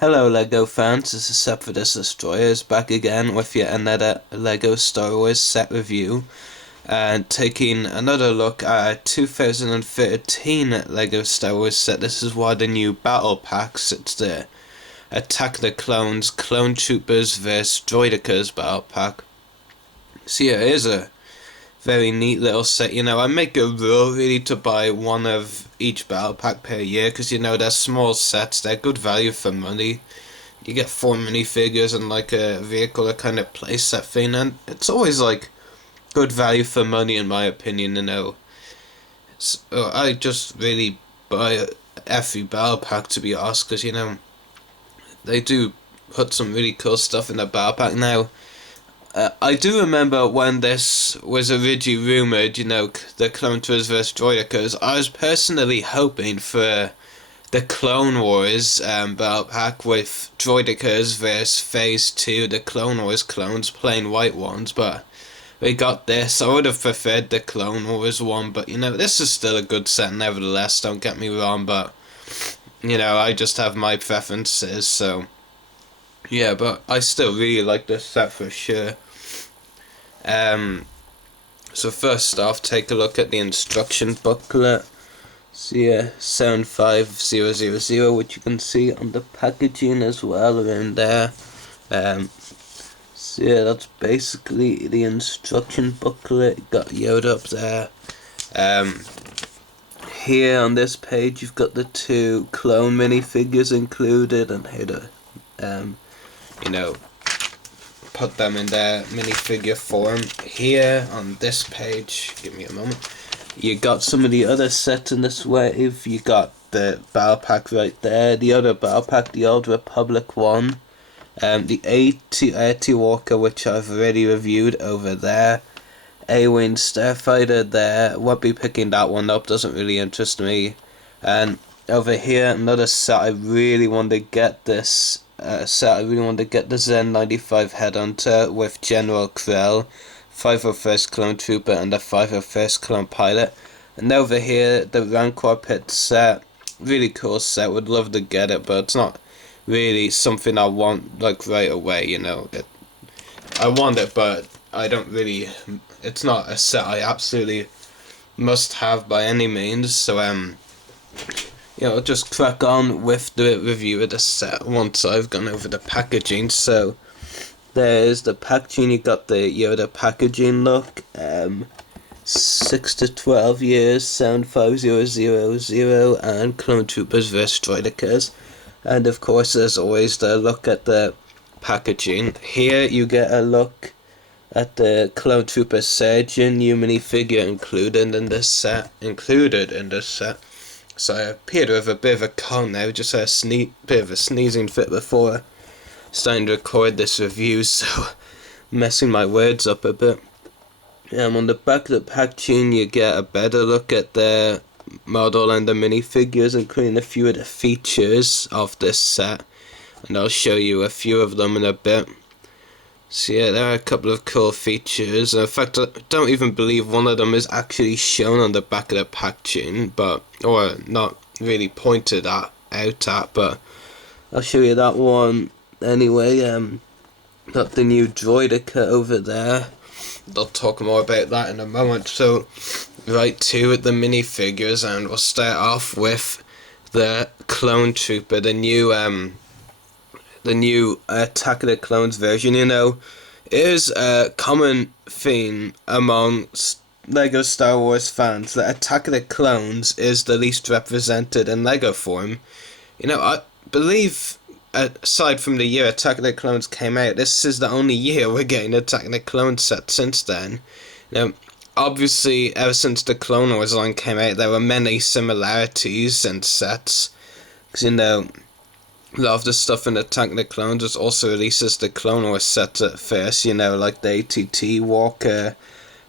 Hello LEGO fans, this is Sep for this Destroyers back again with yet another LEGO Star Wars set review and taking another look at a 2013 LEGO Star Wars set. This is one of the new battle packs. It's the Attack the Clones Clone Troopers vs Droidekas battle pack. So yeah, it is a very neat little set. I make a rule really to buy one of each battle pack per year because they're small sets, they're good value for money. You get 4 minifigures and like a vehicle, a kind of playset thing, and it's always like good value for money in my opinion. So I just really buy every battle pack, to be honest, because they do put some really cool stuff in the battle pack now. I do remember when this was originally rumoured, the Clone Troopers vs Droidekas. I was personally hoping for the Clone Wars battle pack with Droidekas vs Phase 2, the Clone Wars clones, plain white ones, but we got this. I would have preferred the Clone Wars one, but this is still a good set nevertheless, don't get me wrong, but I just have my preferences, so yeah, but I still really like this set for sure. So first off, take a look at the instruction booklet. So yeah, 75000, which you can see on the packaging as well around there. So yeah, that's basically the instruction booklet. Got Yoda up there. Here on this page, you've got the 2 clone minifigures included, and here to, put them in their minifigure form. Here on this page, give me a moment, you got some of the other sets in this wave. You got the battle pack right there, the other battle pack, the Old Republic one, the A2 Walker, which I've already reviewed over there, A-Wing Starfighter there, won't be picking that one up, doesn't really interest me. And over here, another set I really want to get this I really want to get the Zen 95 Headhunter with General Krell, 501st Clone Trooper, and the 501st Clone Pilot. And over here, the Rancor Pit set, really cool set, would love to get it, but it's not really something I want like right away, I want it, but I don't really, it's not a set I absolutely must have by any means, so I'll just crack on with the review of the set once I've gone over the packaging. So there's the packaging. You got the Yoda packaging look. 6 to 12 years, sound 5000, and Clone Troopers vs Droidekas. And of course, there's always the look at the packaging. Here you get a look at the Clone Trooper Surgeon new minifigure included in this set. So I appeared with a bit of a cold now, just had a bit of a sneezing fit before starting to record this review, so messing my words up a bit. On the back of the packaging, you get a better look at the model and the minifigures, including a few of the features of this set, and I'll show you a few of them in a bit. So yeah, there are a couple of cool features. In fact, I don't even believe one of them is actually shown on the back of the packaging, or not really pointed out at, but I'll show you that one anyway. Got the new Droideka over there. I'll talk more about that in a moment. So, right to the minifigures, and we'll start off with the Clone Trooper, the new Attack of the Clones version. It is a common theme amongst LEGO Star Wars fans that Attack of the Clones is the least represented in LEGO form. I believe, aside from the year Attack of the Clones came out, this is the only year we're getting Attack of the Clones set since then. Obviously, ever since the Clone Wars line came out, there were many similarities in sets, because a lot of the stuff in Attack of the Clones was also released as the Clone Wars set at first, like the ATT Walker,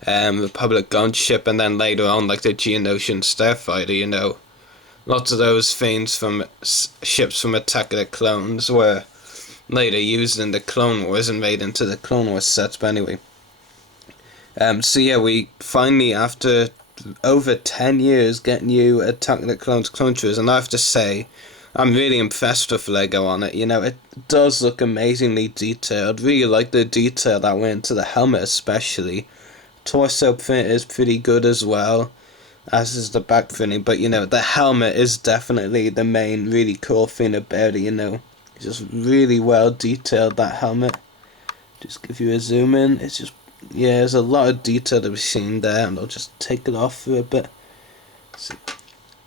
Republic Gunship, and then later on like the Geonosian Starfighter, Lots of those things from ships from Attack of the Clones were later used in the Clone Wars and made into the Clone Wars sets, but anyway. So yeah, we finally, after over 10 years, get new Attack of the Clones Clone Troopers, and I have to say, I'm really impressed with Lego on it. You know, it does look amazingly detailed. Really like the detail that went into the helmet, especially. Torso print is pretty good as well, as is the back printing. But you know, the helmet is definitely the main really cool thing about it. You know, it's just really well detailed, that helmet. Just give you a zoom in. It's just, yeah, there's a lot of detail to be seen there, and I'll just take it off for a bit. So,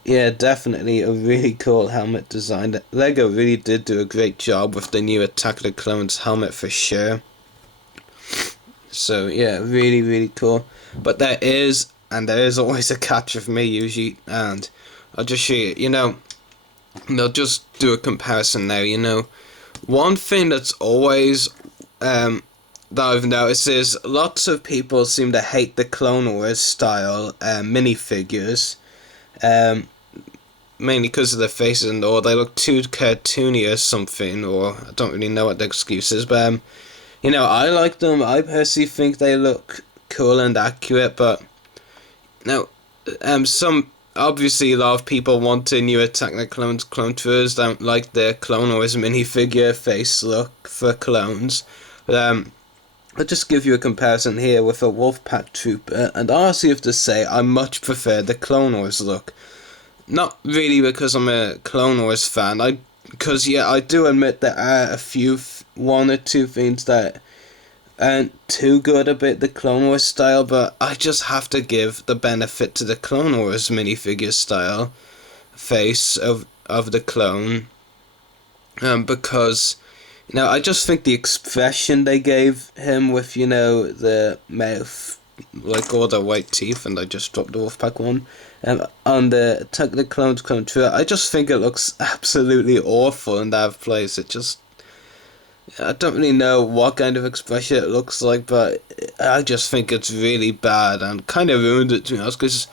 yeah, definitely a really cool helmet design. Lego really did do a great job with the new Attack of the Clones helmet for sure. So yeah, really, really cool. But there is always a catch with me usually, and I'll just show you. I'll just do a comparison now. One thing that's always that I've noticed is lots of people seem to hate the Clone Wars style minifigures. Mainly because of their faces and all, they look too cartoony or something, or I don't really know what the excuse is, but I like them. I personally think they look cool and accurate, but obviously a lot of people want a new Attack the Clones clone troopers, don't like the Clone Wars minifigure face look for clones. But I'll just give you a comparison here with a Wolfpack trooper, and I honestly have to say I much prefer the Clone Wars look. Not really because I'm a Clone Wars fan, because I do admit there are one or two things that aren't too good about the Clone Wars style, but I just have to give the benefit to the Clone Wars minifigure style face of the clone, because I just think the expression they gave him with the mouth, like all the white teeth, and I just dropped the Wolfpack one, on the Attack of the Clones clone true, I just think it looks absolutely awful in that place. I don't really know what kind of expression it looks like, but I just think it's really bad and kind of ruined it to us, because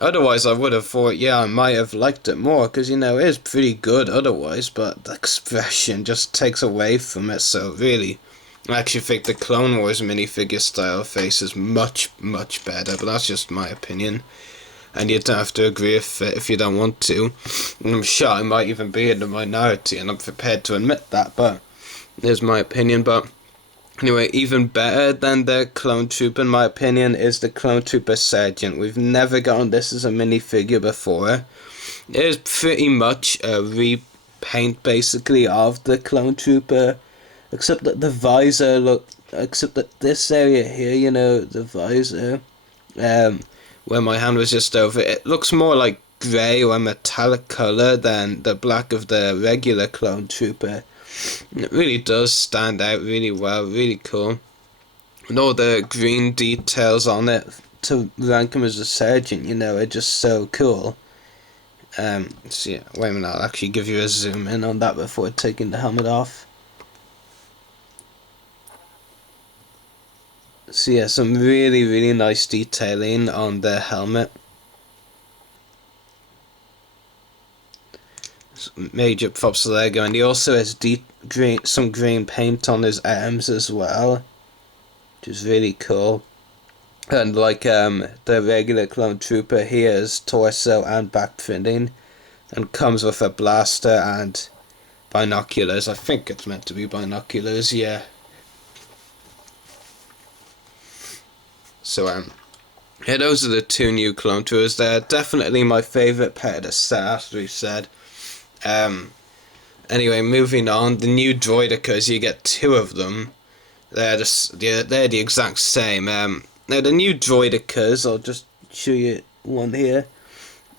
otherwise I would have thought, I might have liked it more, because, it is pretty good otherwise, but the expression just takes away from it, so really, I actually think the Clone Wars minifigure style face is much, much better, but that's just my opinion. And you don't have to agree with it if you don't want to. And I'm sure I might even be in the minority, and I'm prepared to admit that, but there's my opinion. But anyway, even better than the Clone Trooper, in my opinion, is the Clone Trooper Sergeant. We've never gotten this as a minifigure before. It is pretty much a repaint, basically, of the Clone Trooper, except that the visor except that this area here, the visor, where my hand was just over, it looks more like grey or metallic colour than the black of the regular Clone Trooper. It really does stand out really well, really cool. And all the green details on it to rank him as a sergeant, are just so cool. So yeah, wait a minute, I'll actually give you a zoom in on that before taking the helmet off. So yeah, some really, really nice detailing on the helmet. Some major props to Lego, and he also has some green paint on his arms as well, which is really cool. And like the regular Clone Trooper, he has torso and back printing, and comes with a blaster and binoculars. I think it's meant to be binoculars, yeah. So yeah, those are the two new clone tours. They're definitely my favourite part of the set, as we said. Anyway, moving on, the new Droidekas, you get two of them. They're the exact same. Now the new Droidekas, I'll just show you one here.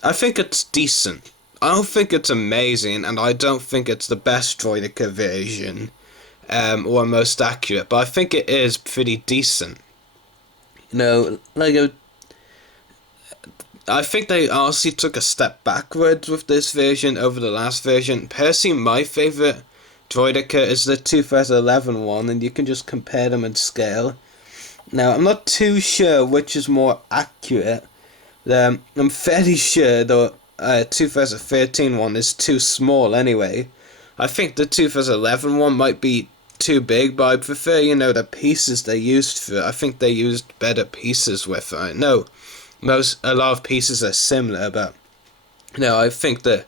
I think it's decent. I don't think it's amazing, and I don't think it's the best Droideka version, or most accurate, but I think it is pretty decent. Lego, I think they honestly took a step backwards with this version over the last version. Personally, my favourite Droideka is the 2011 one, and you can just compare them in scale. Now, I'm not too sure which is more accurate. I'm fairly sure the 2013 one is too small anyway. I think the 2011 one might be too big, but I prefer, the pieces they used for it. I think they used better pieces with it. I know a lot of pieces are similar, but I think the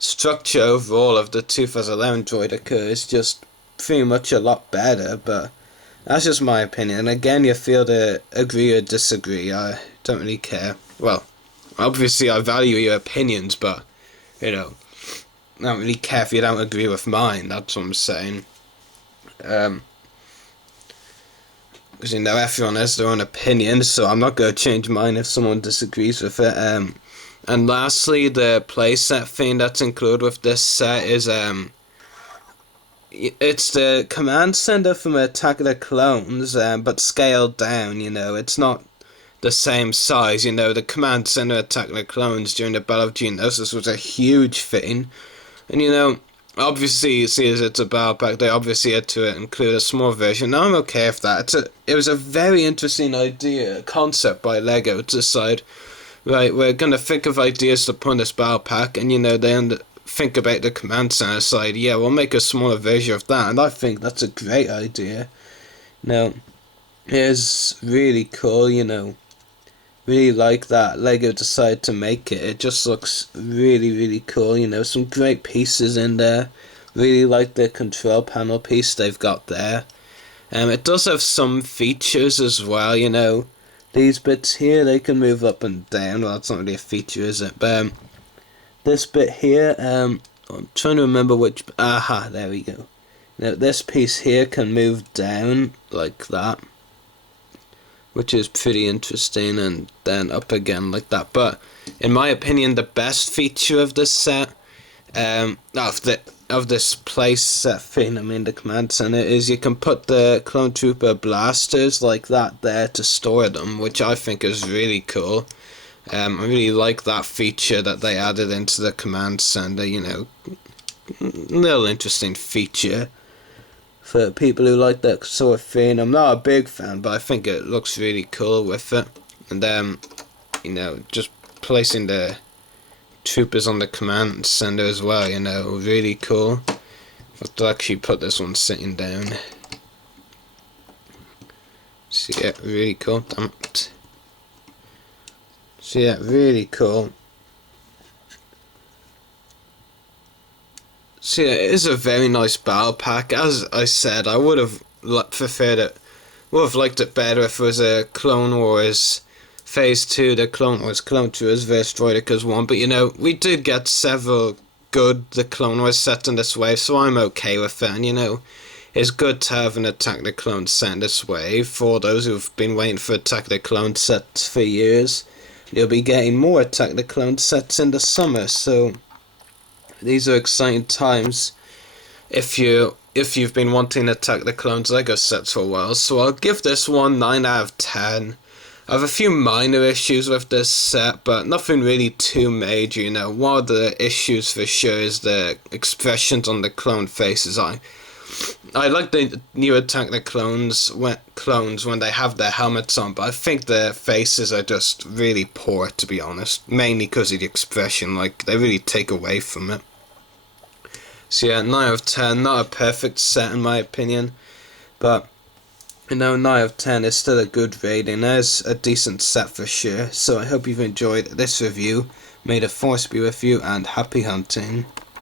structure overall of the 2011 Droideka is just pretty much a lot better, but that's just my opinion. Again, you're free to agree or disagree. I don't really care. Well, obviously I value your opinions, but, you know, I don't really care if you don't agree with mine, that's what I'm saying. Because, you know, everyone has their own opinion, so I'm not going to change mine if someone disagrees with it. And lastly, the playset thing that's included with this set is, it's the command center from Attack of the Clones, but scaled down, you know. It's not the same size, you know. The command center Attack of the Clones during the Battle of Geonosis was a huge thing. And, you know, obviously, see as it's a battle pack, they obviously had to include a small version. Now I'm okay with that. It was a very interesting idea, concept by LEGO to decide, right, we're going to think of ideas to put in this battle pack, and, you know, they think about the command center side. Yeah, we'll make a smaller version of that, and I think that's a great idea. Now, it is really cool, you know. Really like that LEGO decided to make it. It just looks really, really cool, you know. Some great pieces in there. Really like the control panel piece they've got there. It does have some features as well, you know. These bits here, they can move up and down. Well, that's not really a feature, is it? But this bit here, I'm trying to remember which... Aha, there we go. Now, this piece here can move down like that, which is pretty interesting, and then up again like that. But in my opinion, the best feature of this set, of this place set thing, I mean the command center, is you can put the clone trooper blasters like that there to store them, which I think is really cool. I really like that feature that they added into the command center, you know, little interesting feature for people who like that sort of thing. I'm not a big fan, but I think it looks really cool with it. And you know, just placing the troopers on the command center as well, you know, really cool. I have to actually put this one sitting down. So yeah, really cool. Damn it. So yeah, really cool. So yeah, it is a very nice battle pack. As I said, I would have preferred it, would have liked it better if it was a Clone Wars Phase 2, the Clone Wars Clone Troopers vs Droidekas 1, but you know, we did get several good the Clone Wars sets in this wave, so I'm okay with it, and you know, it's good to have an Attack the Clones set in this wave. For those who've been waiting for Attack the Clones sets for years, you'll be getting more Attack the Clones sets in the summer, so these are exciting times if you've been wanting to Attack the Clones LEGO sets for a while. So I'll give this one 9 out of 10. I have a few minor issues with this set, but nothing really too major, you know. One of the issues for sure is the expressions on the clone faces. I like the new Attack the Clones when they have their helmets on, but I think their faces are just really poor, to be honest. Mainly because of the expression, like, they really take away from it. So yeah, 9 out of 10, not a perfect set in my opinion, but, you know, 9 out of 10 is still a good rating. There's a decent set for sure, so I hope you've enjoyed this review. May the Force be with you, and happy hunting.